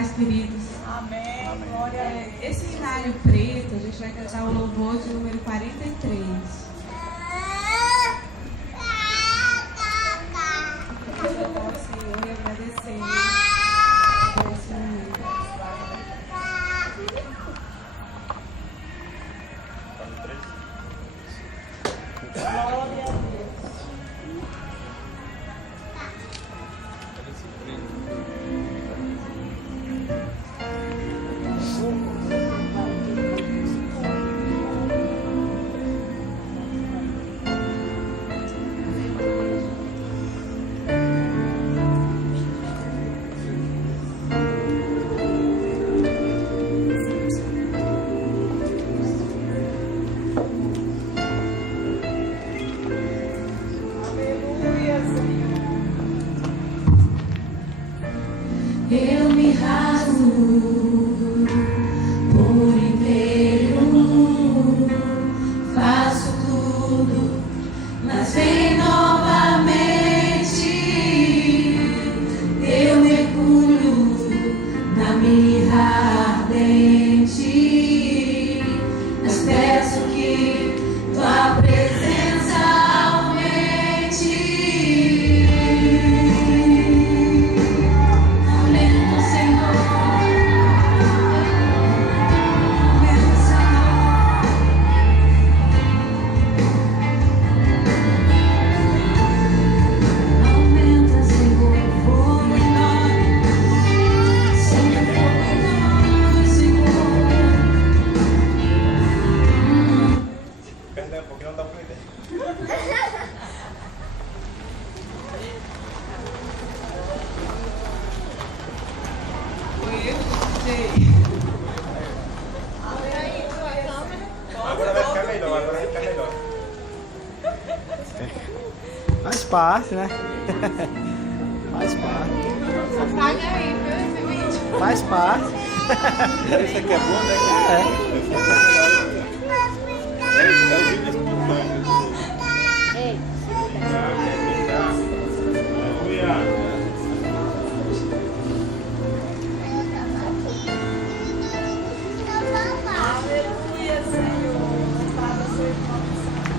paz, queridos. Amém. Glória a Deus. Esse hinário preto, a gente vai cantar o louvor de número 43. Ao Senhor e agradecer por esse momento. Glória a Deus. Eu me rasgo por inteiro, faço tudo, mas vem novamente. Eu mergulho na mirra ardente, mas peço que tua presença aumente. Aumenta, Senhor. Aumenta, Senhor. Aumenta, Senhor, o fogo em nós. Sente o fogo em nós, Senhor. Perdão, porque não dá pra ideia. Foi eu que DJ. Agora vai ficar melhor, agora vai ficar melhor. Faz parte, né? Faz parte. Paga aí, viu? Faz parte. Isso aqui é bom, né? É o vídeo espontâneo. Aleluia, Senhor. Louvado seja o nome do Senhor.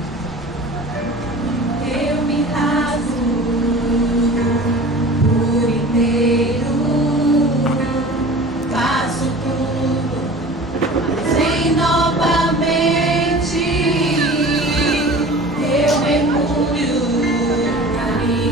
Eu me rasgo por inteiro, faço tudo, sem novamente. Eu mergulho na minha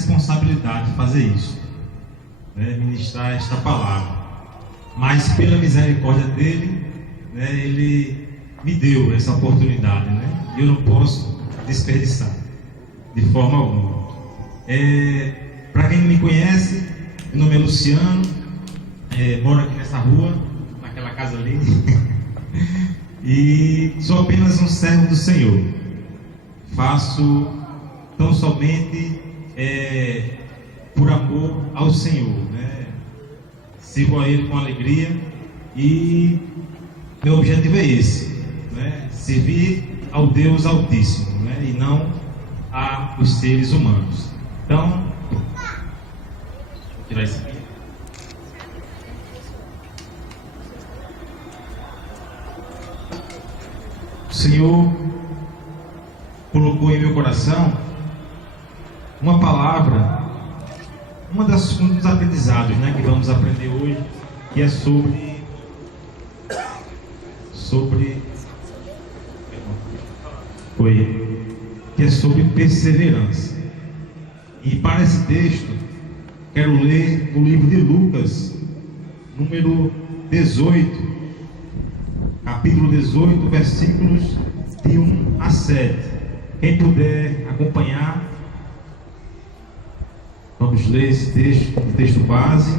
responsabilidade de fazer isso, né? Ministrar esta palavra. Mas pela misericórdia dele, né, ele me deu essa oportunidade, né? E eu não posso desperdiçar de forma alguma. Para quem não me conhece, meu nome é Luciano, moro aqui nessa rua, naquela casa ali, e sou apenas um servo do Senhor. Faço tão somente por amor ao Senhor, né? Sirvo a Ele com alegria e meu objetivo é esse, né? Servir ao Deus Altíssimo, né? E não aos seres humanos. Então, vou tirar isso aqui. O Senhor colocou em meu coração uma palavra, um dos aprendizados, né, que vamos aprender hoje, que é que é sobre perseverança. E para esse texto quero ler o livro de Lucas, número 18, capítulo 18, versículos de 1 a 7. Quem puder acompanhar, vamos ler esse texto, o texto base,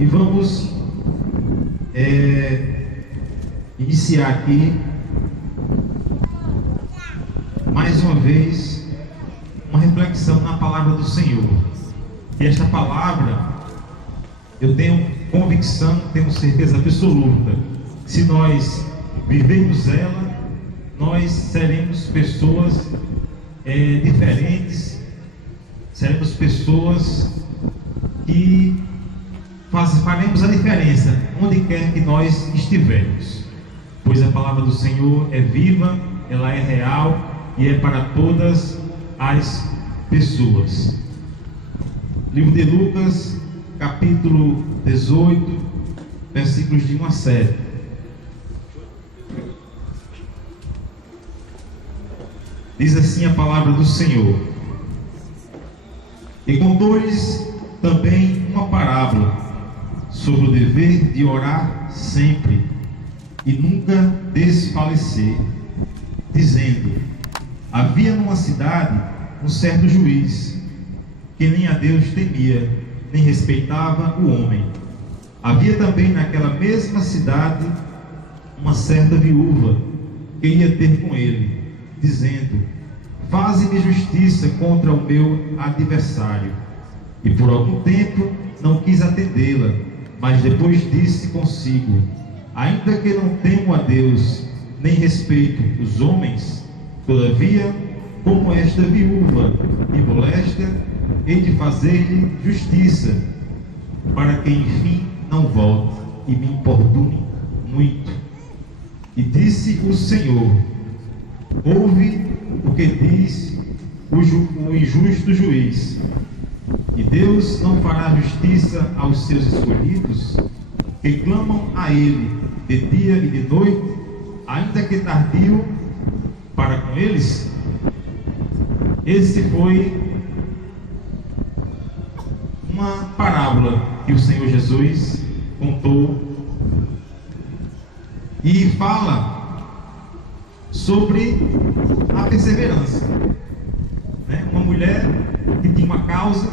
e vamos iniciar aqui mais uma vez uma reflexão na palavra do Senhor. E esta palavra, eu tenho convicção, tenho certeza absoluta, se nós vivermos ela, nós seremos pessoas diferentes, seremos pessoas que faremos a diferença onde quer que nós estivermos, pois a palavra do Senhor é viva, ela é real e é para todas as pessoas. Livro de Lucas, capítulo 18, versículos de 1 a 7. Diz assim a palavra do Senhor: E contou-lhes também uma parábola sobre o dever de orar sempre e nunca desfalecer, dizendo: Havia numa cidade um certo juiz, que nem a Deus temia, nem respeitava o homem. Havia também naquela mesma cidade uma certa viúva, que ia ter com ele, dizendo: Faze-me justiça contra o meu adversário. E por algum tempo não quis atendê-la, mas depois disse consigo: Ainda que não temo a Deus, nem respeito os homens, todavia, como esta viúva me molesta, hei de fazer-lhe justiça, para que enfim não volte e me importune muito. E disse o Senhor: Ouve o que diz o injusto juiz. E Deus não fará justiça aos seus escolhidos, que clamam a Ele de dia e de noite, ainda que tardio para com eles? Esse foi uma parábola que o Senhor Jesus contou e fala sobre a perseverança, né? Uma mulher que tinha uma causa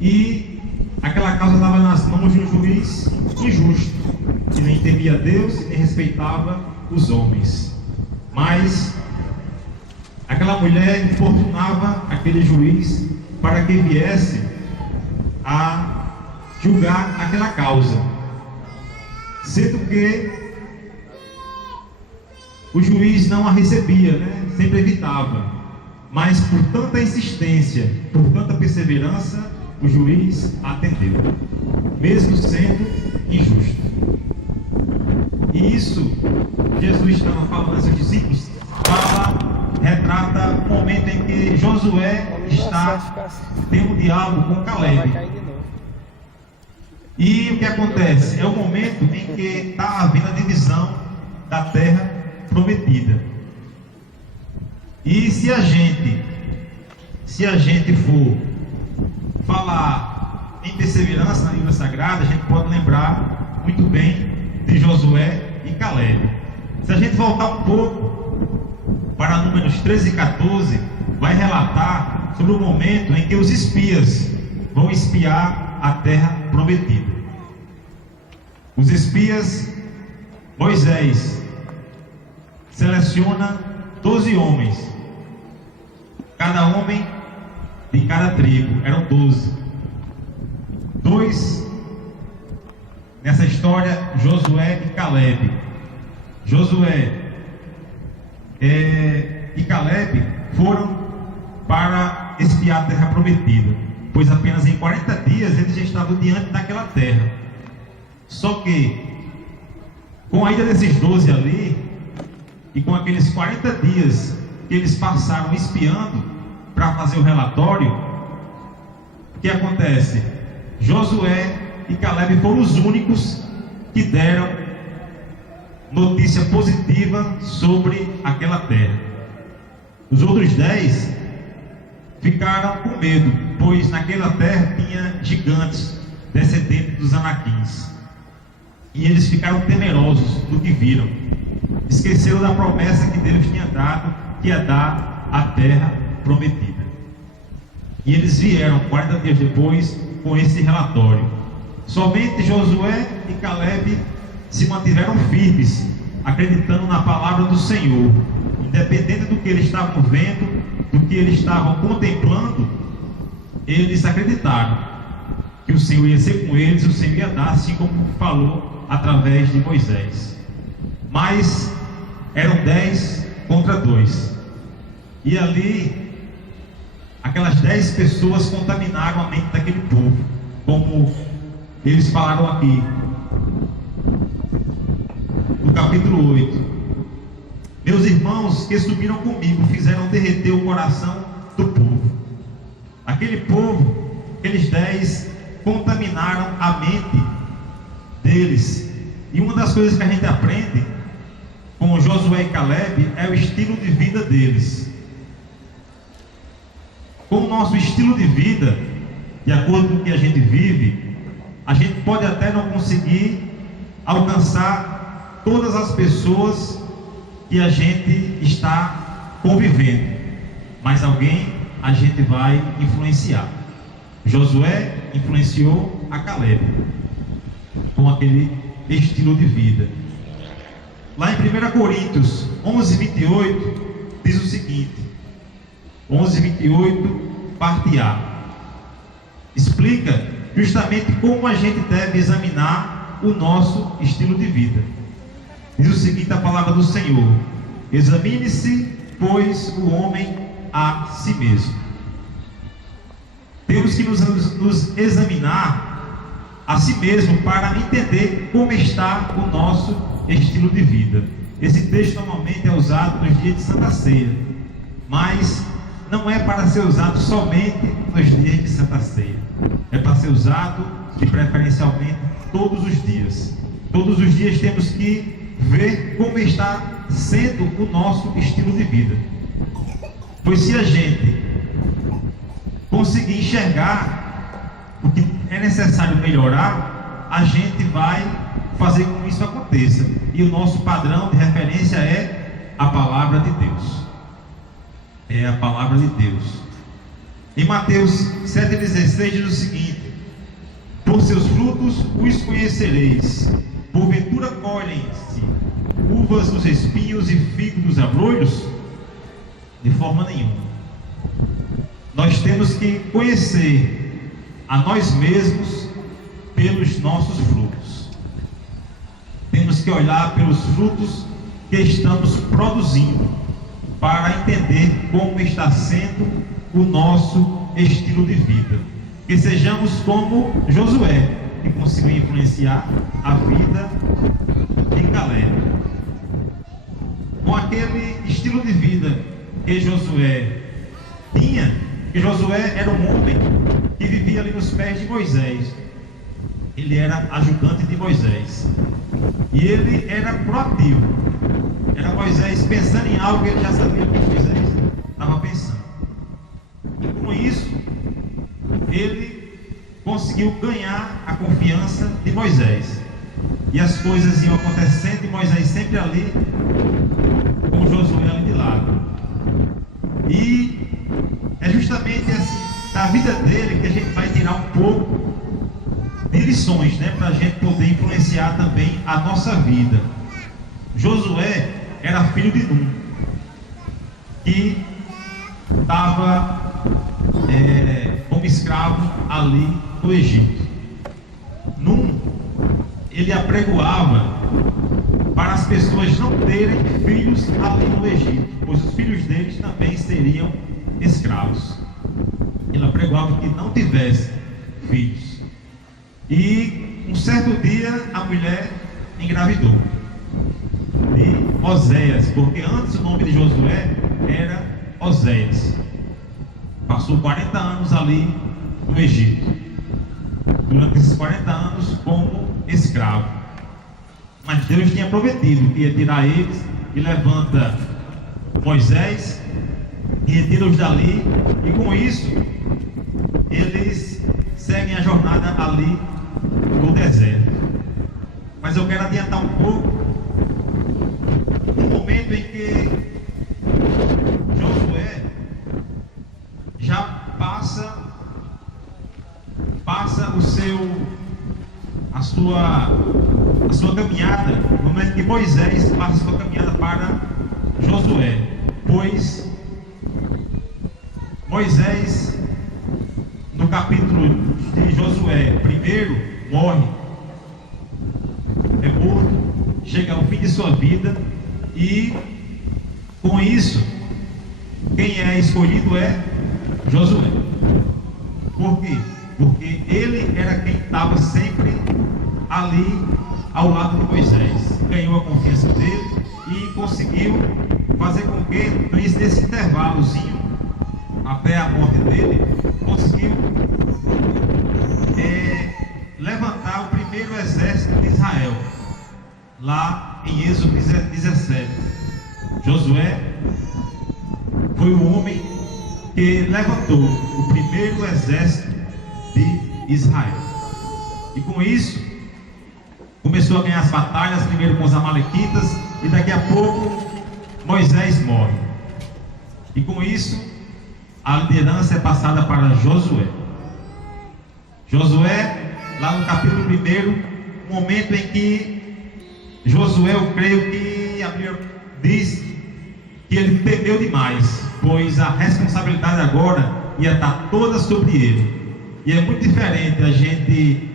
e aquela causa estava nas mãos de um juiz injusto, que nem temia a Deus nem respeitava os homens, mas aquela mulher importunava aquele juiz para que viesse a julgar aquela causa, sendo que o juiz não a recebia, né? Sempre evitava, mas por tanta insistência, por tanta perseverança, o juiz atendeu, mesmo sendo injusto. E isso, Jesus estava falando aos seus discípulos, retrata o momento em que Josué tem um diálogo com Caleb. E o que acontece? É o momento em que está havendo a divisão da terra prometida. E se a gente se a gente for falar em perseverança na Bíblia Sagrada, a gente pode lembrar muito bem de Josué e Caleb. Se a gente voltar um pouco para Números 13 e 14, vai relatar sobre o momento em que os espias vão espiar a terra prometida. Os espias, Moisés seleciona 12 homens, cada homem de cada tribo, eram 12. 2 nessa história, Josué e Caleb. Josué e Caleb foram para espiar a terra prometida, pois apenas em 40 dias eles já estavam diante daquela terra. Só que com a ida desses 12 ali, e com aqueles 40 dias que eles passaram espiando para fazer o relatório, o que acontece? Josué e Caleb foram os únicos que deram notícia positiva sobre aquela terra. Os outros 10 ficaram com medo, pois naquela terra tinha gigantes descendentes dos Anaquins, e eles ficaram temerosos do que viram. Esqueceram da promessa que Deus tinha dado, que ia dar a terra prometida. E eles vieram 40 dias depois com esse relatório. Somente Josué e Caleb se mantiveram firmes, acreditando na palavra do Senhor. Independente do que eles estavam vendo, do que eles estavam contemplando, eles acreditaram que o Senhor ia ser com eles, o Senhor ia dar, assim como falou através de Moisés. Mas eram 10 contra 2. E ali, aquelas 10 pessoas contaminaram a mente daquele povo, como eles falaram aqui no capítulo 8. Meus irmãos que subiram comigo fizeram derreter o coração do povo. Aquele povo, aqueles 10, contaminaram a mente deles. E uma das coisas que a gente aprende com Josué e Caleb é o estilo de vida deles. Com o nosso estilo de vida, de acordo com o que a gente vive, a gente pode até não conseguir alcançar todas as pessoas que a gente está convivendo, mas alguém a gente vai influenciar. Josué influenciou a Caleb com aquele estilo de vida. Lá em 1 Coríntios 11:28 diz o seguinte, 11:28 parte A, explica justamente como a gente deve examinar o nosso estilo de vida. Diz o seguinte, a palavra do Senhor: examine-se, pois, o homem a si mesmo. Temos que nos examinar a si mesmo para entender como está o nosso estilo de vida. Esse texto normalmente é usado nos dias de Santa Ceia, mas não é para ser usado somente nos dias de Santa Ceia. É para ser usado, de preferencialmente, todos os dias. Todos os dias temos que ver como está sendo o nosso estilo de vida. Pois se a gente conseguir enxergar o que é necessário melhorar, a gente vai fazer com que isso aconteça. E o nosso padrão de referência é a palavra de Deus. É a palavra de Deus. Em Mateus 7,16 diz o seguinte: por seus frutos os conhecereis. Porventura colhem-se uvas dos espinhos e figos dos abrolhos? De forma nenhuma. Nós temos que conhecer a nós mesmos pelos nossos frutos. Temos que olhar pelos frutos que estamos produzindo para entender como está sendo o nosso estilo de vida. Que sejamos como Josué, que conseguiu influenciar a vida de Caleb. Com aquele estilo de vida que Josué tinha, que Josué era um homem que vivia ali nos pés de Moisés. Ele era ajudante de Moisés. E ele era proativo. Era Moisés pensando em algo que ele já sabia que Moisés estava pensando. E com isso, ele conseguiu ganhar a confiança de Moisés. E as coisas iam acontecendo e Moisés sempre ali, com Josué ali de lado. E é justamente assim, da vida dele, que a gente vai tirar um pouco de lições, né? Para a gente poder influenciar também a nossa vida. Josué era filho de Num, que estava como escravo ali no Egito. Num, ele apregoava para as pessoas não terem filhos ali no Egito, pois os filhos deles também seriam escravos. Ele apregoava que não tivesse filhos. E um certo dia a mulher engravidou de Oséias, porque antes o nome de Josué era Oséias. Passou 40 anos ali no Egito, durante esses 40 anos como escravo. Mas Deus tinha prometido que ia tirar eles, e levanta Moisés e retira-os dali, e com isso eles seguem a jornada ali no deserto. Mas eu quero adiantar um pouco no momento em que Josué já passa a sua caminhada, no momento que Moisés passa a sua caminhada para Josué, pois Moisés, no capítulo de Josué, primeiro morre, é morto, chega ao fim de sua vida, e com isso, quem é escolhido é Josué. Por quê? Porque ele era quem estava sempre ali ao lado de Moisés, ganhou a confiança dele e conseguiu fazer com que, nesse intervalozinho até a morte dele, conseguiu levantar o primeiro exército de Israel, lá em Êxodo 17. Josué foi o homem que levantou o primeiro exército de Israel, e com isso começou a ganhar as batalhas, primeiro com os amalequitas, e daqui a pouco Moisés morre, e com isso a liderança é passada para Josué. Josué, lá no capítulo 1, momento em que Josué, eu creio que a Bíblia diz que ele temeu demais, pois a responsabilidade agora ia estar toda sobre ele. E é muito diferente a gente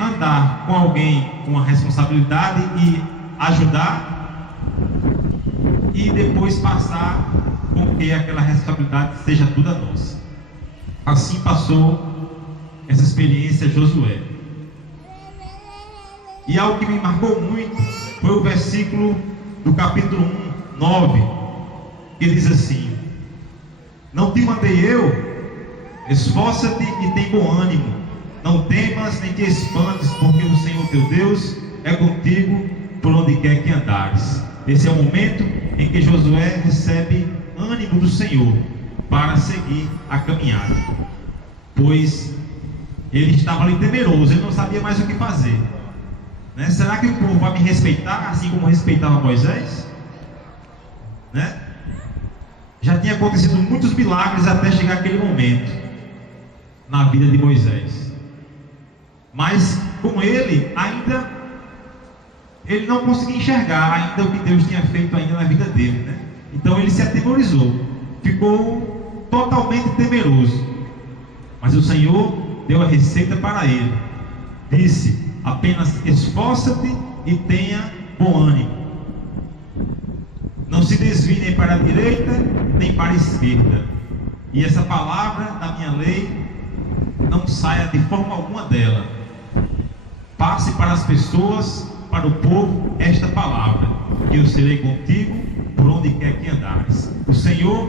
andar com alguém com a responsabilidade e ajudar, e depois passar com que aquela responsabilidade seja toda nossa. Assim passou essa experiência Josué. E algo que me marcou muito foi o versículo do capítulo 9, que diz assim: não te mandei eu? Esforça-te e tem bom ânimo, não temas nem te espantes, porque o Senhor teu Deus é contigo por onde quer que andares. Esse é o momento em que Josué recebe ânimo do Senhor para seguir a caminhada, pois ele estava ali temeroso, ele não sabia mais o que fazer, né? Será que o povo vai me respeitar assim como respeitava Moisés? Né? Já tinha acontecido muitos milagres até chegar aquele momento na vida de Moisés, mas com ele ainda ele não conseguia enxergar ainda o que Deus tinha feito ainda na vida dele, né? Então ele se atemorizou, ficou totalmente temeroso. Mas o Senhor deu a receita para ele, disse: apenas esforça-te e tenha bom ânimo, não se desvie nem para a direita nem para a esquerda, e essa palavra da minha lei não saia de forma alguma dela. Passe para as pessoas, para o povo, esta palavra: que eu serei contigo por onde quer que andares. O Senhor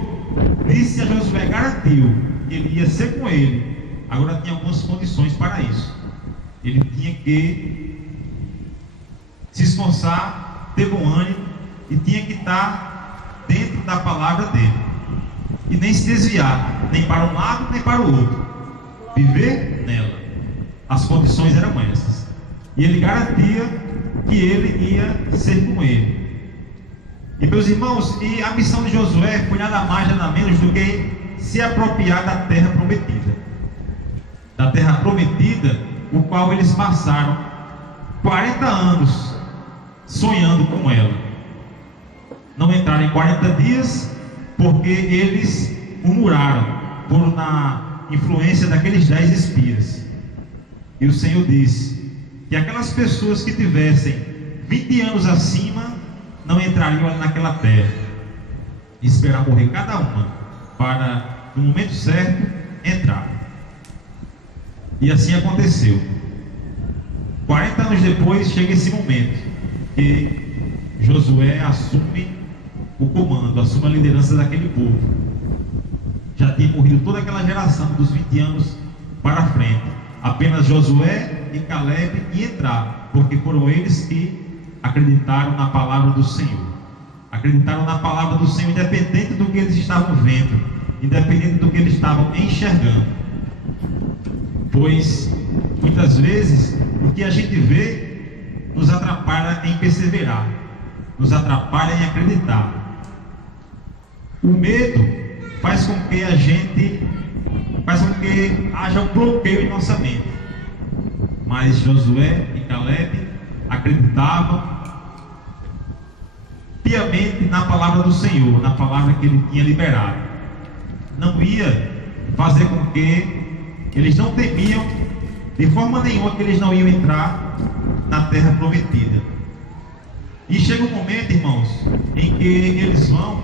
disse a Josué, garantiu que ele ia ser com ele. Agora tinha algumas condições para isso. Ele tinha que se esforçar, ter bom ânimo, e tinha que estar dentro da palavra dele. e nem se desviar, nem para um lado, nem para o outro. Viver nela. As condições eram essas. E ele garantia que ele ia ser com ele. E meus irmãos, e a missão de Josué foi nada mais, nada menos do que se apropriar da terra prometida. Da terra prometida, o qual eles passaram 40 anos sonhando com ela. Não entraram em 40 dias, porque eles murmuraram por na influência daqueles 10 espias. E o Senhor disse que aquelas pessoas que tivessem 20 anos acima não entrariam naquela terra. E esperar morrer cada uma para, no momento certo, entrar. E assim aconteceu. 40 anos depois chega esse momento que Josué assume o comando, assume a liderança daquele povo. Já tinha morrido toda aquela geração dos 20 anos para frente. Apenas Josué e Caleb iam entrar, porque foram eles que acreditaram na palavra do Senhor. Acreditaram na palavra do Senhor, independente do que eles estavam vendo, independente do que eles estavam enxergando. Pois muitas vezes o que a gente vê nos atrapalha em perseverar, nos atrapalha em acreditar. O medo faz com que haja um bloqueio em nossa mente. Mas Josué e Caleb acreditavam piamente na palavra do Senhor, na palavra que ele tinha liberado. Não ia fazer com que eles não temiam de forma nenhuma que eles não iam entrar na terra prometida. E chega um momento, irmãos, em que eles vão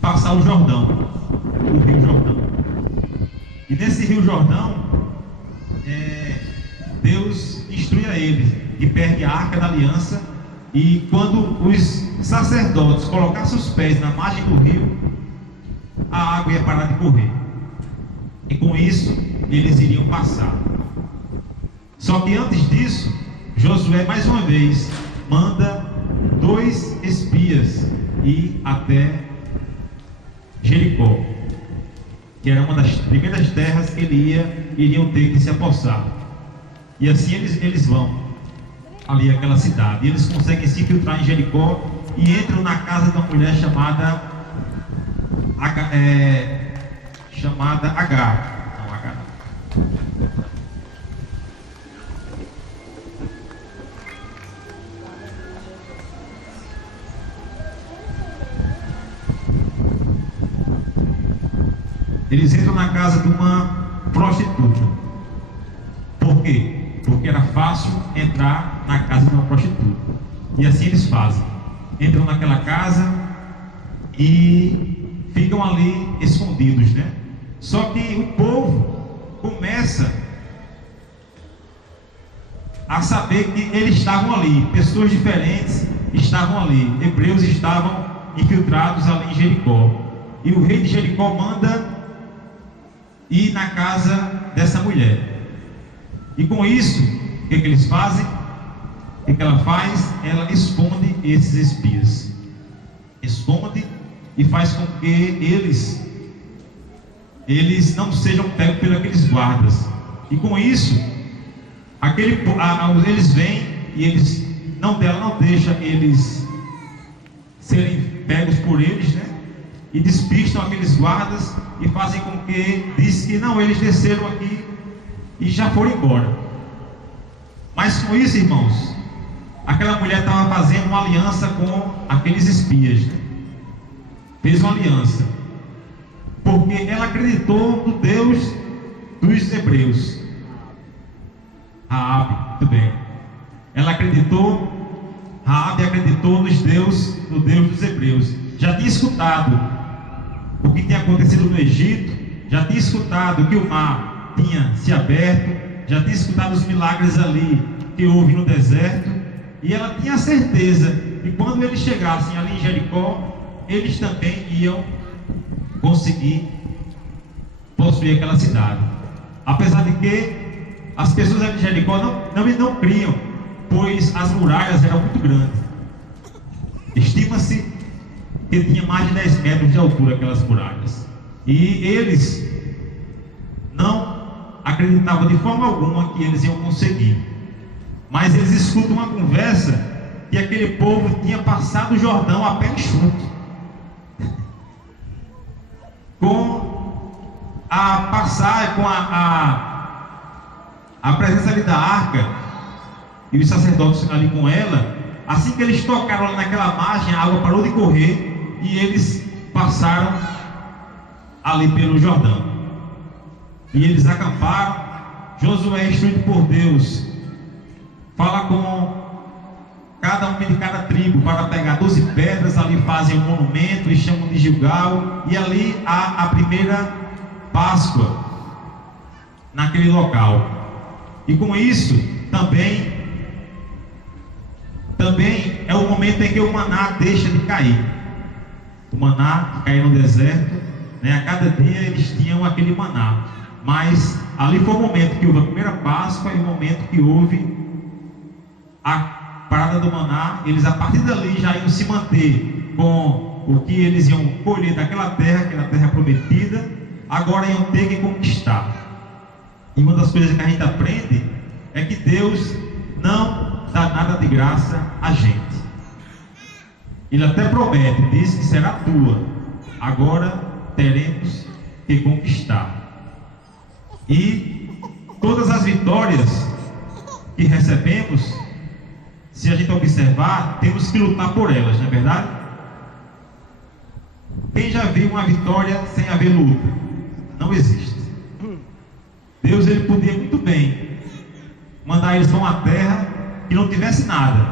passar o Jordão, o Rio Jordão. E nesse Rio Jordão, Deus instrui a eles que pegue a arca da aliança, e quando os sacerdotes colocassem os pés na margem do rio, a água ia parar de correr. E com isso, eles iriam passar. Só que antes disso, Josué mais uma vez manda 2 espias ir até Jericó, que era uma das primeiras terras que iriam ter que se apossar. E assim eles vão ali àquela cidade. E eles conseguem se infiltrar em Jericó e entram na casa de uma mulher chamada Agar. Não, Agar não. Eles entram na casa de uma prostituta. Por quê? Porque era fácil entrar na casa de uma prostituta. E assim eles fazem. Entram naquela casa e ficam ali escondidos, né? Só que o povo começa a saber que eles estavam ali. Pessoas diferentes estavam ali. Hebreus estavam infiltrados ali em Jericó. E o rei de Jericó manda ir na casa dessa mulher. E com isso, o que eles fazem? O que ela faz? Ela esconde esses espias. Esconde e faz com que eles não sejam pegos por aqueles guardas. E com isso, eles vêm e ela não deixa eles serem pegos por eles, né? E despistam aqueles guardas e fazem com que diz que não, eles desceram aqui e já foram embora. Mas com isso, irmãos, aquela mulher estava fazendo uma aliança com aqueles espias, né? Fez uma aliança porque ela acreditou no Deus dos hebreus. Raabe, muito bem. Raabe acreditou no Deus dos hebreus. Já tinha escutado o que tinha acontecido no Egito, já tinha escutado que o mar tinha se aberto, já tinha escutado os milagres ali que houve no deserto, e ela tinha certeza que quando eles chegassem ali em Jericó, eles também iam conseguir possuir aquela cidade. Apesar de que as pessoas ali de Jericó não criam, pois as muralhas eram muito grandes. Estima-se que tinha mais de 10 metros de altura aquelas muralhas. E eles não acreditavam de forma alguma que eles iam conseguir. Mas eles escutam uma conversa que aquele povo tinha passado o Jordão a pé enxuto. Com a passagem, com a presença ali da arca e os sacerdotes ali com ela, assim que eles tocaram ali naquela margem, a água parou de correr e eles passaram ali pelo Jordão. E eles acamparam. Josué, instruído por Deus, fala com cada um de cada tribo para pegar 12 pedras, ali fazem um monumento e chamam de Gilgal, e ali há a primeira Páscoa naquele local. E com isso também é o momento em que o maná deixa de cair. O maná que caiu no deserto, né? A cada dia eles tinham aquele maná, mas ali foi o momento que houve a primeira Páscoa e o momento que houve a parada do maná. Eles a partir dali já iam se manter com o que eles iam colher daquela terra, aquela terra prometida, agora iam ter que conquistar. E uma das coisas que a gente aprende é que Deus não dá nada de graça a gente. Ele até promete, diz que será tua, agora teremos que conquistar. E todas as vitórias que recebemos, se a gente observar, temos que lutar por elas, não é verdade? Quem já viu uma vitória sem haver luta? Não existe. Deus, ele podia muito bem mandar eles para uma terra que não tivesse nada,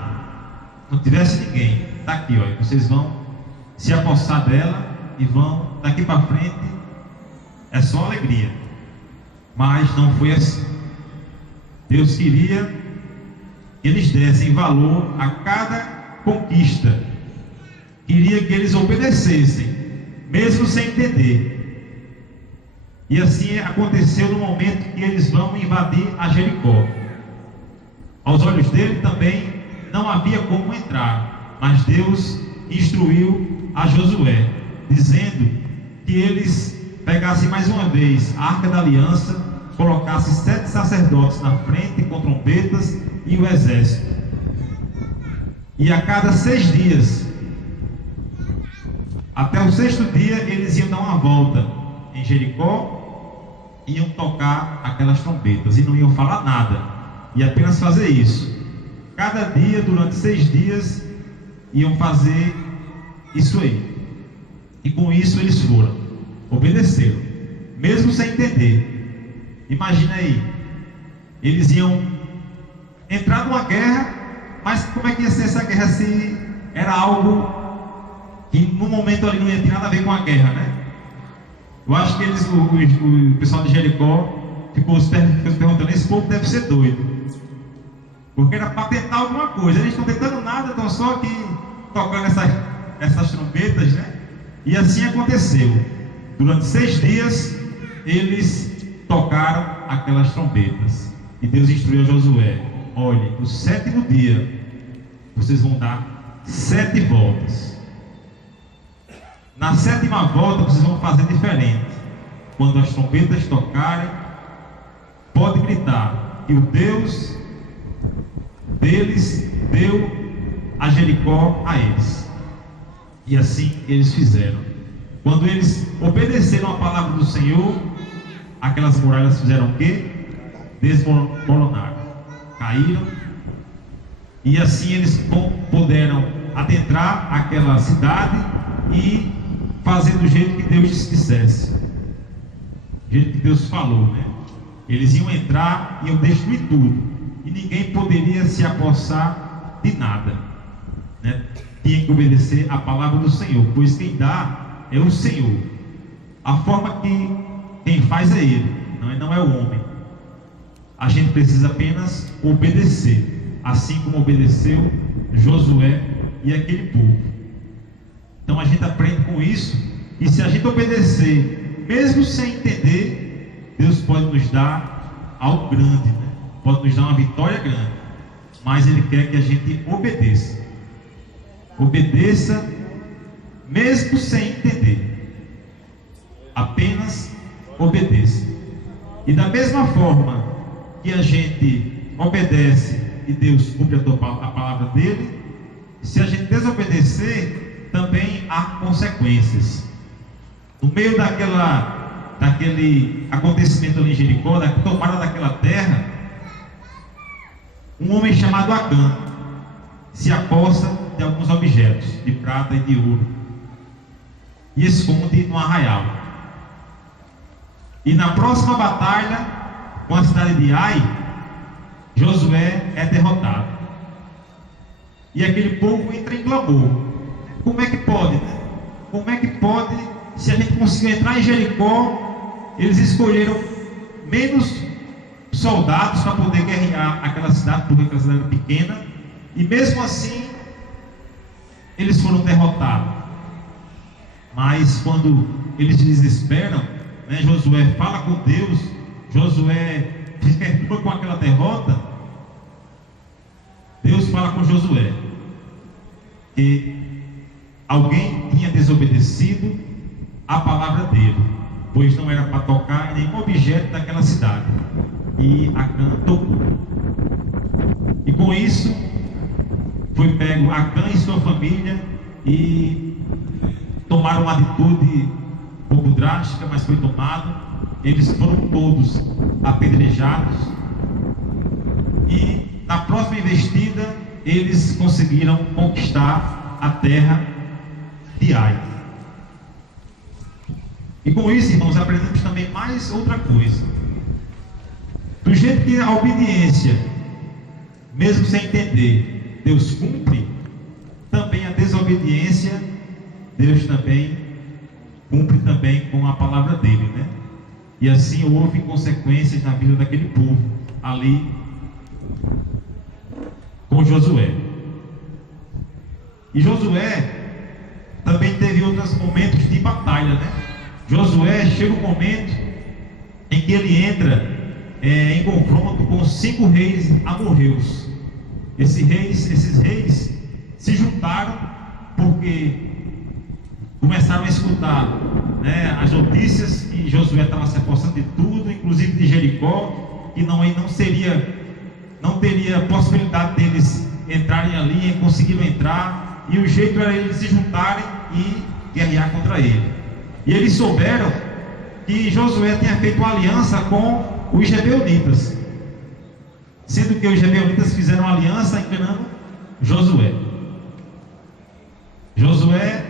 não tivesse ninguém. Está aqui, olha, vocês vão se apossar dela e vão daqui para frente, é só alegria. Mas não foi assim. Deus queria que eles dessem valor a cada conquista, queria que eles obedecessem, mesmo sem entender. E assim aconteceu no momento que eles vão invadir a Jericó. Aos olhos dele também não havia como entrar, mas Deus instruiu a Josué, dizendo que eles pegassem mais uma vez a Arca da Aliança, colocassem 7 sacerdotes na frente com trombetas e o exército. E a cada 6 dias, até o 6º dia, eles iam dar uma volta em Jericó, iam tocar aquelas trombetas e não iam falar nada, e apenas fazer isso. Cada dia, durante 6 dias, iam fazer isso aí. E com isso eles foram, obedeceram, mesmo sem entender. Imagina aí, eles iam entrar numa guerra, mas como é que ia ser essa guerra se era algo que no momento ali não ia ter nada a ver com a guerra, né? Eu acho que eles, o pessoal de Jericó ficou se perguntando, esse povo deve ser doido, porque era para tentar alguma coisa. Eles estão tentando nada, estão só aqui tocando essas trombetas, né? E assim aconteceu. Durante 6 dias eles tocaram aquelas trombetas, e Deus instruiu a Josué: olhe, no 7º dia vocês vão dar 7 voltas. Na 7ª volta vocês vão fazer diferente. Quando as trombetas tocarem, pode gritar que o Deus deles deu a Jericó a eles. E assim eles fizeram. Quando eles obedeceram a palavra do Senhor, aquelas muralhas fizeram o quê? Desmoronaram, caíram. E assim eles puderam adentrar aquela cidade e fazer do jeito que Deus dissesse, do jeito que Deus falou, né? Eles iam entrar e iam destruir tudo, e ninguém poderia se apossar de nada, né? Tinha que obedecer a palavra do Senhor, pois quem dá é o Senhor. A forma que quem faz é Ele, não é o homem. A gente precisa apenas obedecer, assim como obedeceu Josué e aquele povo. Então a gente aprende com isso, e se a gente obedecer, mesmo sem entender, Deus pode nos dar algo grande, né? Pode nos dar uma vitória grande, mas Ele quer que a gente obedeça. Obedeça mesmo sem entender. Apenas obedeça. E da mesma forma que a gente obedece e Deus cumpre a palavra dele, se a gente desobedecer, também há consequências. No meio daquele acontecimento ali em Jericó, da tomada daquela terra, um homem chamado Acã se aposta de alguns objetos de prata e de ouro e esconde no arraial. E na próxima batalha com a cidade de Ai, Josué é derrotado. E aquele povo entra em clamor. Como é que pode, né? Como é que pode, se a gente conseguiu entrar em Jericó, eles escolheram menos soldados para poder guerrear aquela cidade, porque aquela cidade era pequena, e mesmo assim eles foram derrotados. Mas quando eles desesperam, né, Josué fala com Deus, Josué fica com aquela derrota. Deus fala com Josué que alguém tinha desobedecido a palavra dele, pois não era para tocar em nenhum objeto daquela cidade, e Acã tocou. E com isso foi pego Acã e sua família e tomaram uma atitude um pouco drástica, mas foi tomado. Eles foram todos apedrejados e na próxima investida eles conseguiram conquistar a terra de Ai. E com isso, irmãos, aprendemos também mais outra coisa. Do jeito que a obediência, mesmo sem entender, Deus cumpre, também a desobediência, Deus também cumpre também com a palavra dele, né? E assim houve consequências na vida daquele povo ali com Josué. E Josué também teve outros momentos de batalha, né? Josué chega um momento em que ele entra em confronto com 5 reis amorreus. Esses reis se juntaram porque começaram a escutar, né, as notícias que Josué estava se apossando de tudo, inclusive de Jericó, e não teria possibilidade deles entrarem ali, e conseguiram entrar, e o jeito era eles se juntarem e guerrear contra ele. E eles souberam que Josué tinha feito uma aliança com os Gibeonitas, sendo que os Gibeonitas fizeram uma aliança enganando Josué. Josué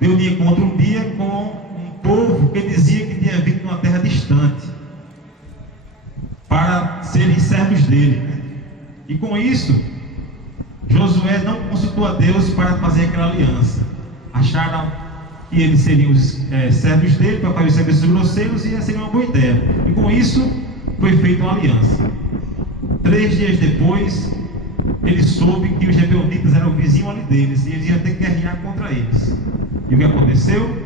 deu de encontro um dia com um povo que dizia que tinha vindo de uma terra distante para serem servos dele, né? E com isso Josué não consultou a Deus para fazer aquela aliança. Acharam que eles seriam os servos dele para fazer os serviços grosseiros e ia ser uma boa ideia. E com isso foi feita uma aliança. 3 dias depois, ele soube que os Gibeonitas eram vizinhos ali deles e eles iam ter que guerrear contra eles. E o que aconteceu?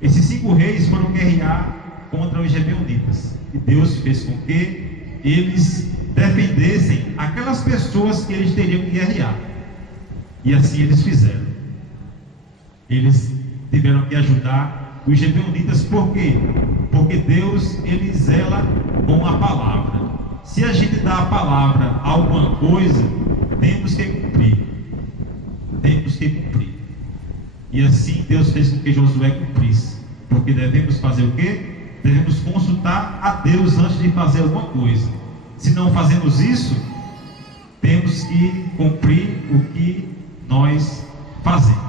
Esses 5 reis foram guerrear contra os Gibeonitas. E Deus fez com que eles defendessem aquelas pessoas que eles teriam que guerrear. E assim eles fizeram. Eles tiveram que ajudar os Gibeonitas. Por quê? Porque Deus, ele zela com a palavra. Se a gente dá a palavra a alguma coisa, temos que cumprir. Temos que cumprir. E assim Deus fez com que Josué cumprisse. Porque devemos fazer o quê? Devemos consultar a Deus antes de fazer alguma coisa. Se não fazemos isso, temos que cumprir o que nós fazemos.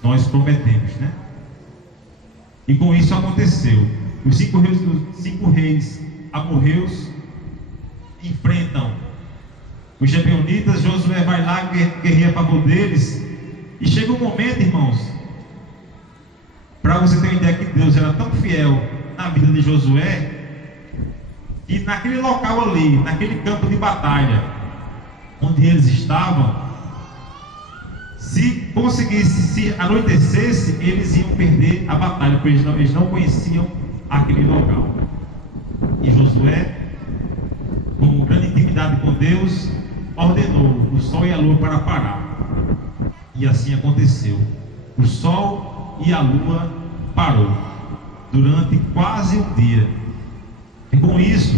Nós prometemos, né? E com isso aconteceu. Os 5 reis amorreus enfrentam os Gibeonitas. Josué vai lá, guerreia a favor deles. E chega um momento, irmãos, para você ter uma ideia que Deus era tão fiel na vida de Josué, que naquele local ali, naquele campo de batalha onde eles estavam, se conseguisse, se anoitecesse, eles iam perder a batalha, porque eles não conheciam aquele local. E Josué, com grande intimidade com Deus, ordenou o sol e a lua para parar. E assim aconteceu. O sol e a lua parou durante quase um dia. E com isso,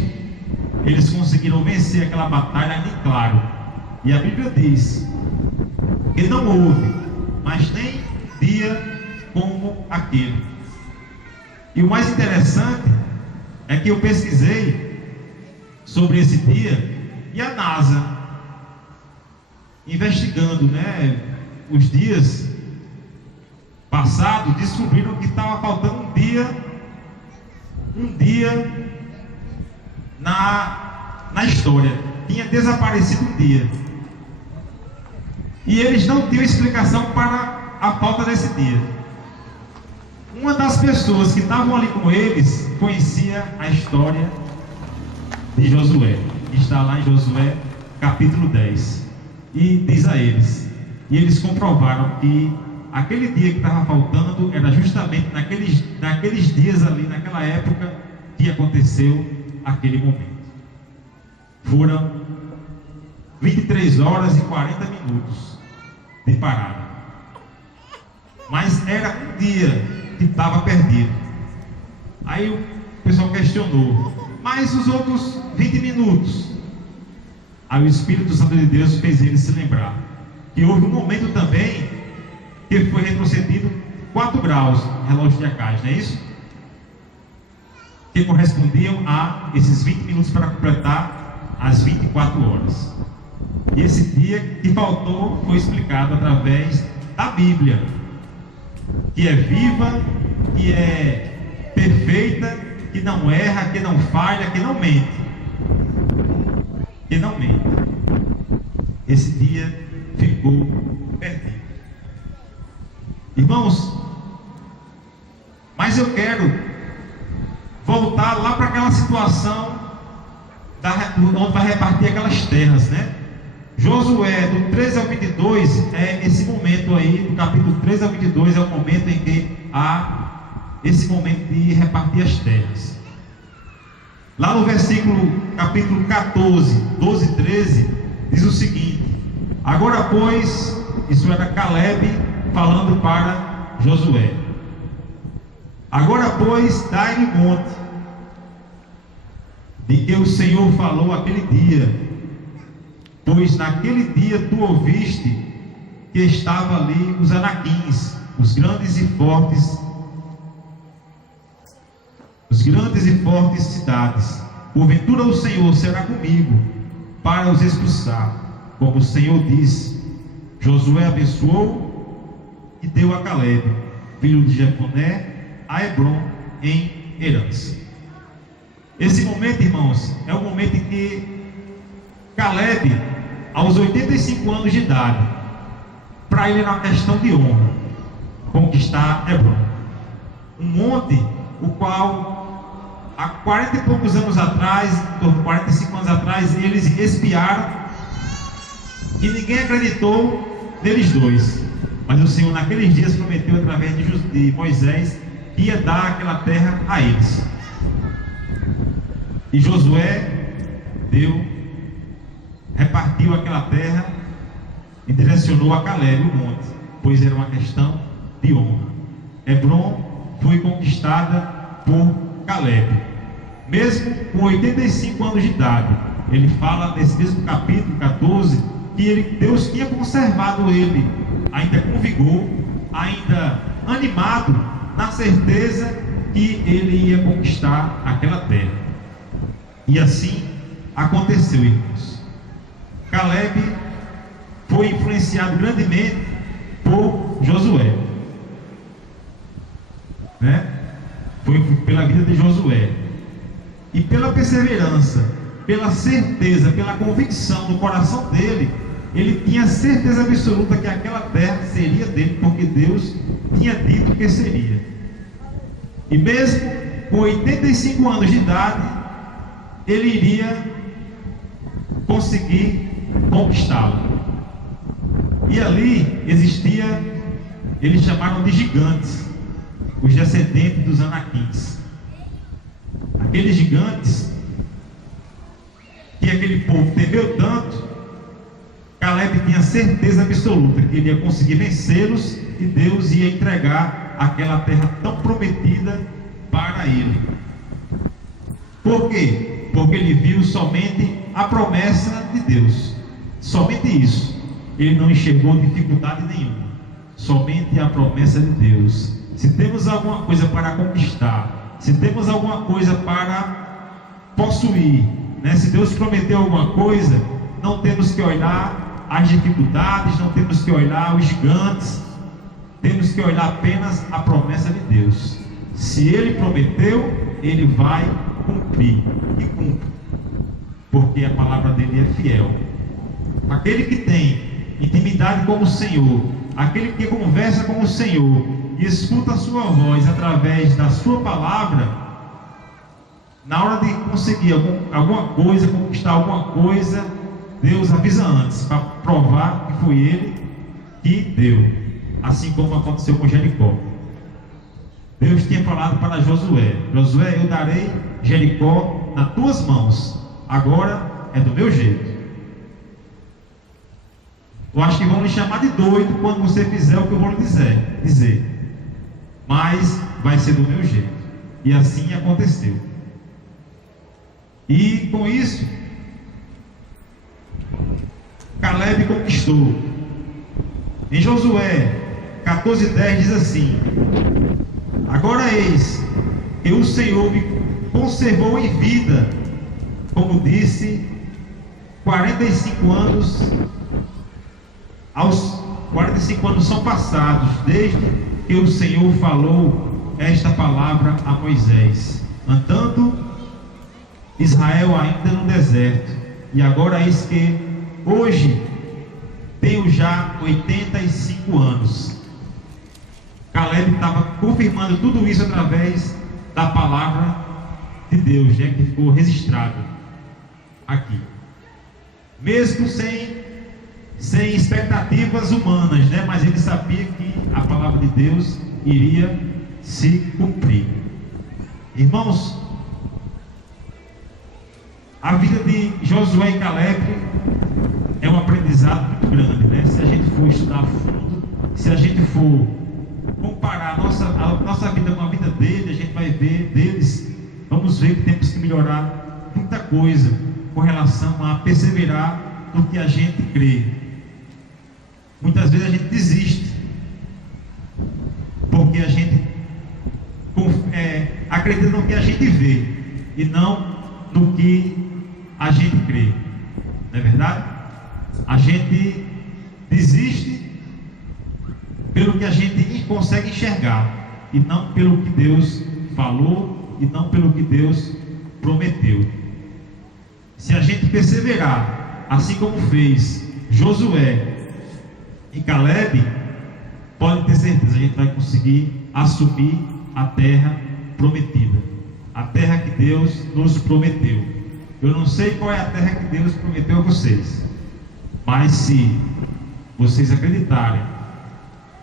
eles conseguiram vencer aquela batalha ainda em claro. E a Bíblia diz que não houve, mas nem dia como aquele. E o mais interessante é que eu pesquisei sobre esse dia e a NASA, investigando, os dias passados, descobriram que estava faltando um dia na história. Tinha desaparecido um dia. E eles não tinham explicação para a falta desse dia. Uma das pessoas que estavam ali com eles conhecia a história de Josué, que está lá em Josué capítulo 10, e diz a eles, e eles comprovaram que aquele dia que estava faltando era justamente naqueles dias ali, naquela época que aconteceu aquele momento. Foram 23 horas e 40 minutos de parada, mas era um dia que estava perdido. Aí o pessoal questionou, mas os outros 20 minutos? Aí o Espírito Santo de Deus fez eles se lembrar que houve um momento também que foi retrocedido 4 graus no relógio de Acais, não é isso? Que correspondiam a esses 20 minutos para completar as 24 horas. E esse dia que faltou foi explicado através da Bíblia, que é viva, que é perfeita, que não erra, que não falha, que não mente. Que não mente. Esse dia ficou perdido. Irmãos, mas eu quero voltar lá para aquela situação onde vai repartir aquelas terras, Josué, do 13 ao 22, é esse momento aí, do capítulo 13 ao 22, é o momento em que há esse momento de repartir as terras. Lá no capítulo 14, 12 e 13, diz o seguinte: agora, pois, isso era Caleb falando para Josué, agora, pois, dai-me monte, de que o Senhor falou aquele dia, pois naquele dia tu ouviste que estava ali os anaquins, os grandes e fortes cidades. Porventura o Senhor será comigo para os expulsar, como o Senhor disse. Josué abençoou e deu a Caleb, filho de Jefoné, a Hebrom em herança. Esse momento, irmãos, é o momento em que Caleb, aos 85 anos de idade, para ele era uma questão de honra conquistar Hebrom, um monte o qual há 40 e poucos anos atrás, 45 anos atrás, eles espiaram e ninguém acreditou neles dois, mas o Senhor naqueles dias prometeu através de Moisés que ia dar aquela terra a eles. E Josué repartiu aquela terra e direcionou a Caleb o monte, pois era uma questão de honra. Hebrom foi conquistada por Caleb, mesmo com 85 anos de idade. Ele fala nesse mesmo capítulo 14 que Deus tinha conservado ele ainda com vigor, ainda animado, na certeza que ele ia conquistar aquela terra. E assim aconteceu, irmãos. Caleb foi influenciado grandemente por Josué, Foi pela vida de Josué, e pela perseverança, pela certeza, pela convicção no coração dele. Ele tinha certeza absoluta que aquela terra seria dele, porque Deus tinha dito que seria. E mesmo com 85 anos de idade, ele iria conseguir conquistá-la. E ali existia, eles chamaram de gigantes, os descendentes dos anaquins. Aqueles gigantes que aquele povo temeu tanto, Caleb Caleb tinha certeza absoluta que ele ia conseguir vencê-los e Deus ia entregar aquela terra tão prometida para ele. Por quê? Porque ele viu somente a promessa de Deus, somente isso. Ele não enxergou dificuldade nenhuma, somente a promessa de Deus. Se temos alguma coisa para conquistar, se temos alguma coisa para possuir, né? Se Deus prometeu alguma coisa, não temos que olhar as dificuldades, não temos que olhar os gigantes, temos que olhar apenas a promessa de Deus. Se Ele prometeu, Ele vai cumprir, e cumpre, porque a palavra dele é fiel. Aquele que tem intimidade com o Senhor, aquele que conversa com o Senhor e escuta a sua voz através da sua palavra, na hora de conseguir alguma coisa, conquistar alguma coisa, Deus avisa antes, para provar que foi Ele que deu, assim como aconteceu com Jericó. Deus tinha falado para Josué: Josué, eu darei Jericó nas tuas mãos, agora é do meu jeito. Eu acho que vão lhe chamar de doido quando você fizer o que eu vou lhe dizer, mas vai ser do meu jeito. E assim aconteceu. E com isso, Caleb conquistou. Em Josué 14:10 diz assim: agora eis que o Senhor me conservou em vida, como disse, 45 anos. Aos 45 anos são passados desde que o Senhor falou esta palavra a Moisés, andando Israel ainda no deserto. E agora eis que hoje tenho já 85 anos. Caleb estava confirmando tudo isso através da palavra de Deus, né, que ficou registrado aqui, mesmo sem expectativas humanas, né, mas ele sabia que a palavra de Deus iria se cumprir. Irmãos, a vida de Josué e Caleb é um aprendizado muito grande, né? Se a gente for estudar a fundo, se a gente for comparar a nossa vida com a vida dele, a gente vai ver deles, vamos ver que temos que melhorar muita coisa com relação a perseverar no que a gente crê. Muitas vezes a gente desiste, porque a gente acredita no que a gente vê e não no que a gente crê, não é verdade? A gente desiste pelo que a gente consegue enxergar e não pelo que Deus falou e não pelo que Deus prometeu. Se a gente perseverar, assim como fez Josué e Caleb, pode ter certeza, a gente vai conseguir assumir a terra prometida, a terra que Deus nos prometeu. Eu não sei qual é a terra que Deus prometeu a vocês, mas se vocês acreditarem,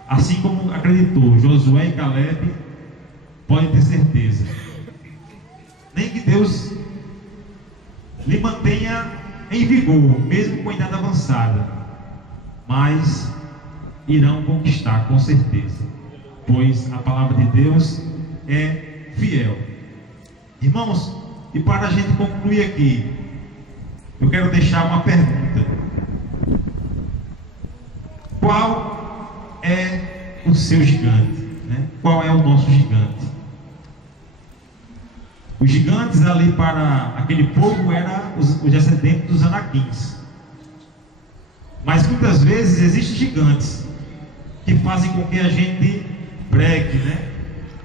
assim como acreditou Josué e Caleb, pode ter certeza, nem que Deus lhe mantenha em vigor, mesmo com a idade avançada, mas irão conquistar com certeza, pois a palavra de Deus é fiel. Irmãos, e para a gente concluir aqui, eu quero deixar uma pergunta: qual é o seu gigante, né? Qual é o nosso gigante? Os gigantes ali para aquele povo eram os descendentes dos Anaquins. Mas muitas vezes existem gigantes que fazem com que a gente bregue, né?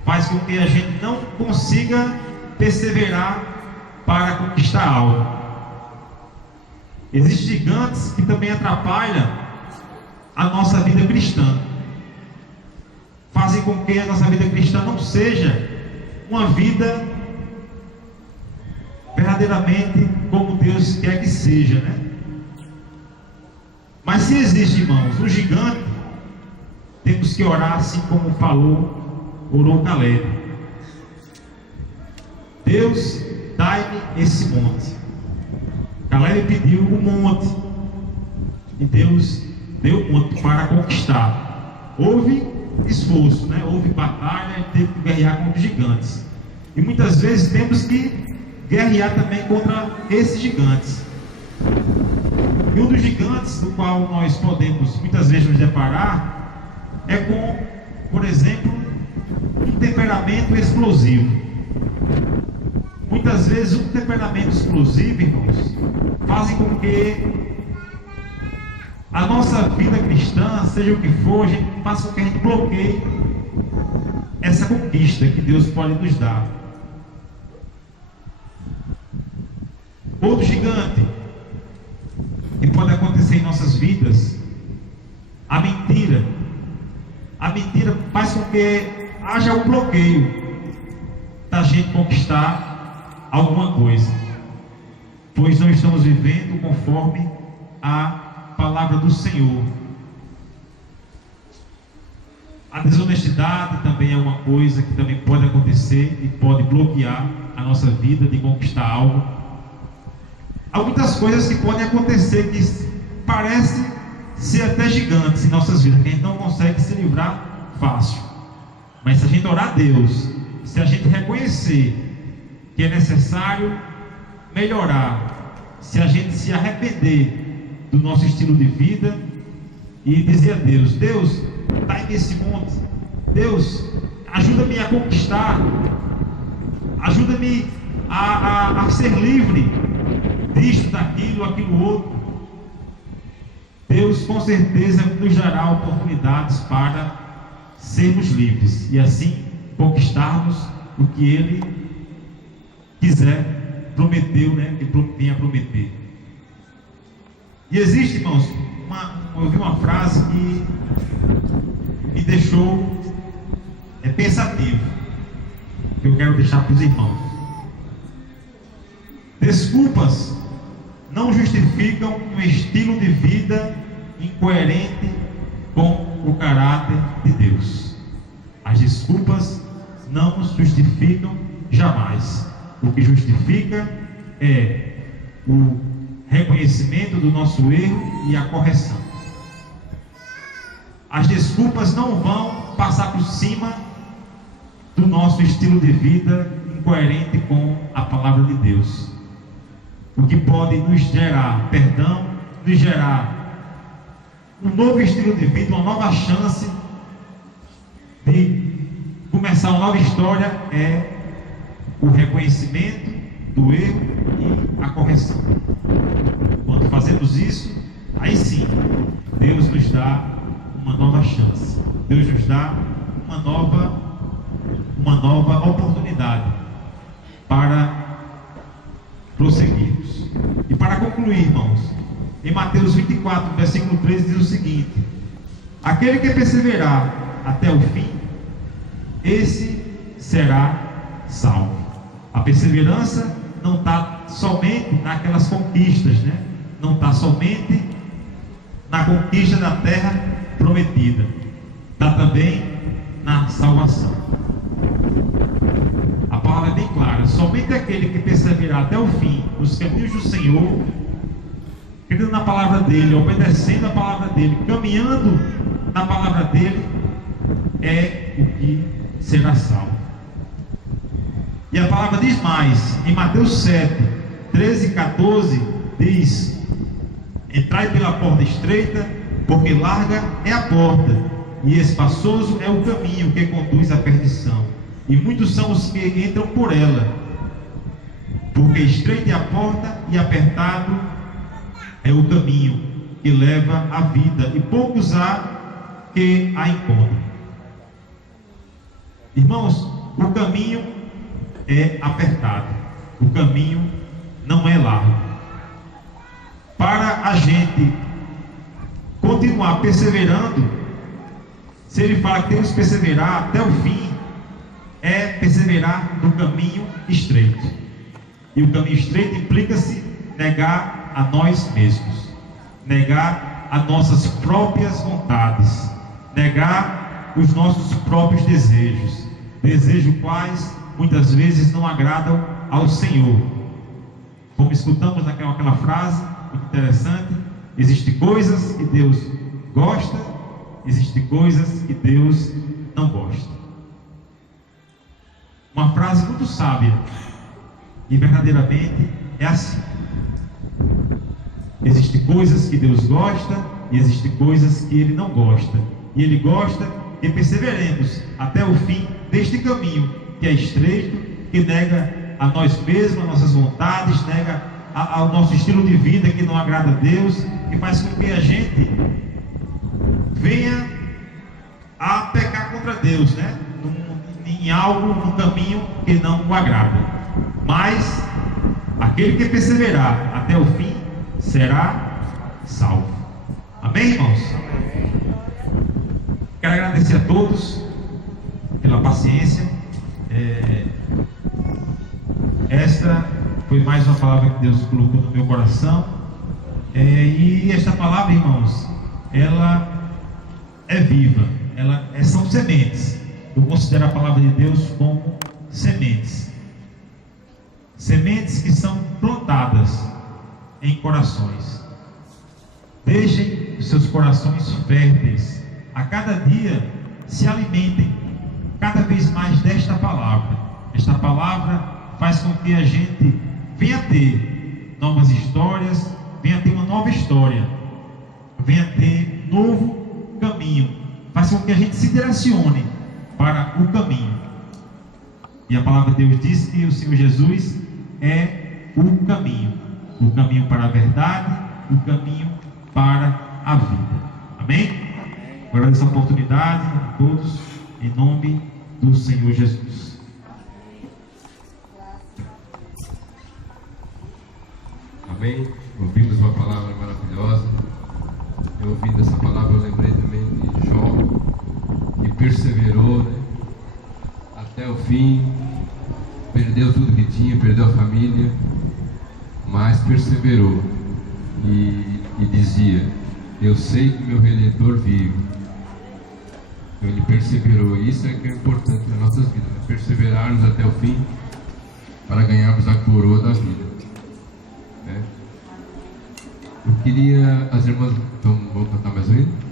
Faz com que a gente não consiga perseverar para conquistar algo. Existem gigantes que também atrapalham a nossa vida cristã, fazem com que a nossa vida cristã não seja uma vida verdadeiramente como Deus quer que seja, né? Mas se existe, irmãos, um gigante, temos que orar assim como orou Caleb: Deus, dai-me esse monte. Caleb pediu um monte e Deus deu muito para conquistar. Houve esforço, né? Houve batalha e teve que guerrear contra os gigantes. E muitas vezes temos que guerrear também contra esses gigantes. E um dos gigantes do qual nós podemos muitas vezes nos deparar é com, por exemplo, um temperamento explosivo. Muitas vezes um temperamento explosivo, irmãos, faz com que a nossa vida cristã, seja o que for, a gente faça com que a gente bloqueie essa conquista que Deus pode nos dar. Outro gigante que pode acontecer em nossas vidas, a mentira. A mentira faz com que haja um bloqueio da gente conquistar alguma coisa, pois não estamos vivendo conforme a palavra do Senhor. A desonestidade também é uma coisa que também pode acontecer e pode bloquear a nossa vida de conquistar algo. Há muitas coisas que podem acontecer que parecem ser até gigantes em nossas vidas, que a gente não consegue se livrar fácil. Mas se a gente orar a Deus, se a gente reconhecer que é necessário melhorar, se a gente se arrepender do nosso estilo de vida e dizer a Deus: Deus, dá-me nesse monte, Deus, ajuda-me a conquistar, ajuda-me a ser livre disto, daquilo, aquilo outro. Deus com certeza nos dará oportunidades para sermos livres e assim conquistarmos o que Ele quiser, prometeu, né? Que vem a prometer. E existe, irmãos, eu ouvi uma frase que me deixou pensativo, que eu quero deixar para os irmãos. Desculpas não justificam um estilo de vida incoerente com o caráter de Deus. As desculpas não nos justificam jamais. O que justifica é o reconhecimento do nosso erro e a correção. As desculpas não vão passar por cima do nosso estilo de vida incoerente com a palavra de Deus. O que pode nos gerar perdão, nos gerar um novo estilo de vida, uma nova chance de começar uma nova história, é o reconhecimento do erro e a correção. Quando fazemos isso, aí sim, Deus nos dá uma nova chance. Deus nos dá uma nova oportunidade para prosseguirmos. E para concluir, irmãos, em Mateus 24, versículo 13 diz o seguinte: aquele que perseverar até o fim, esse será salvo. A perseverança não está somente naquelas conquistas, né? Não está somente na conquista da terra prometida, está também na salvação. A palavra é bem clara: somente aquele que perseverar até o fim nos caminhos do Senhor, crendo na palavra dele, obedecendo a palavra dele, caminhando na palavra dele, é o que será salvo. E a palavra diz mais, em Mateus 7, 13 e 14, diz: entrai pela porta estreita, porque larga é a porta, e espaçoso é o caminho que conduz à perdição, e muitos são os que entram por ela. Porque estreita é a porta e apertado é o caminho que leva à vida, e poucos há que a encontram. Irmãos, o caminho é apertado, o caminho não é largo. Para a gente continuar perseverando, se ele fala que temos que perseverar até o fim, é perseverar no caminho estreito. E o caminho estreito implica-se negar a nós mesmos, negar as nossas próprias vontades, negar os nossos próprios desejos, desejos quais muitas vezes não agradam ao Senhor. Como escutamos aquela frase muito interessante: Existem coisas que Deus gosta, existem coisas que Deus não gosta. Uma frase muito sábia, e verdadeiramente é assim. Existem coisas que Deus gosta e existem coisas que Ele não gosta. E Ele gosta que perseveremos até o fim deste caminho, que é estreito, que nega a nós mesmos, a nossas vontades, nega ao nosso estilo de vida que não agrada a Deus, e faz com que a gente venha a pecar contra Deus, né? Em algo, num caminho que não o agrada. Mas aquele que perseverar até o fim será salvo. Amém, irmãos? Quero agradecer a todos pela paciência. Esta foi mais uma palavra que Deus colocou no meu coração. E esta palavra, irmãos, ela é viva. São sementes. Eu considero a palavra de Deus como sementes. Sementes que são plantadas em corações. Deixem os seus corações férteis. A cada dia se alimentem cada vez mais desta palavra. Esta palavra faz com que a gente venha ter novas histórias, venha ter uma nova história, venha ter um novo caminho. Faz com que a gente se direcione para o caminho. E a palavra de Deus diz que o Senhor Jesus é o caminho para a verdade, o caminho para a vida. Amém? Agradeço a oportunidade a todos, em nome do Senhor Jesus. Amém? Ouvimos uma palavra maravilhosa. Eu ouvindo essa palavra, eu lembrei também de Jó, que perseverou, né? Até o fim. Perdeu tudo que tinha, perdeu a família, mas perseverou e dizia: eu sei que meu Redentor vive. Então ele perseverou. Isso é que é importante nas nossas vidas, né? Perseverarmos até o fim para ganharmos a coroa da vida, né? Eu queria, as irmãs, então, vamos cantar mais um hino?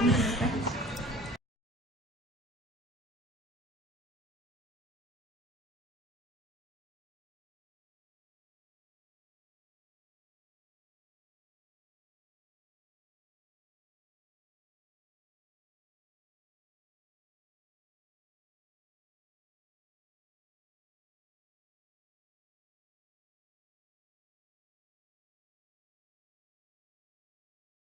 Uhum.